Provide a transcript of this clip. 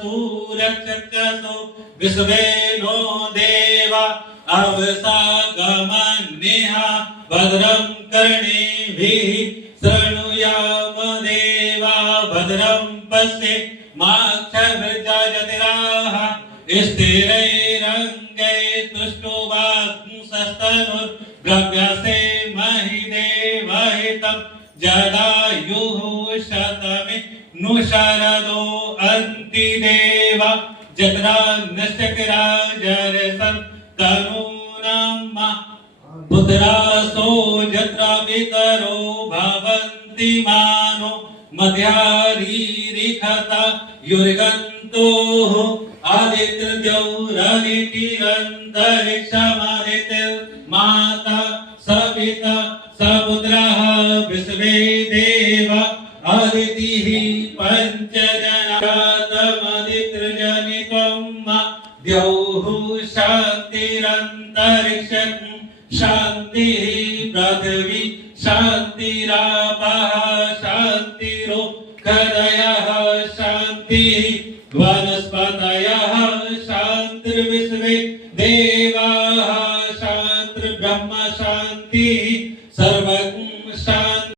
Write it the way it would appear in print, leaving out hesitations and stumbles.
सुरक्षसो विश्वे नो देवा अवसागमन्यः भद्रं कर्णेभिः शृणुयाम देवा भद्रं पश्येमाक्षभिर्जयतिराः स्थिरैरङ्गैः तुष्टुवांसस्तनुर्भव्यसे महि देवहितं जदायुः शतमिन्नुशरदो अन्ति देवा जत्रा नश्चक्राजरसं तनूनां पुत्रासो जत्रा वितरो भवन्ति मानो मध्यारीरिखता युर्गन्तोः आदित्यद्यौरनितिरन्तरिक्षमादितिर्माता सविता सपुत्रः विश्वे देवा अदितिः पञ्चजनातमदित्रजनित्वं द्यौः शान्तिरन्तरिक्षं शान्तिः पृथिवी शान्तिरापः शान्तिरोषधयः शान्तिः वनस्पतयः शान्तिर्विश्वे देवाः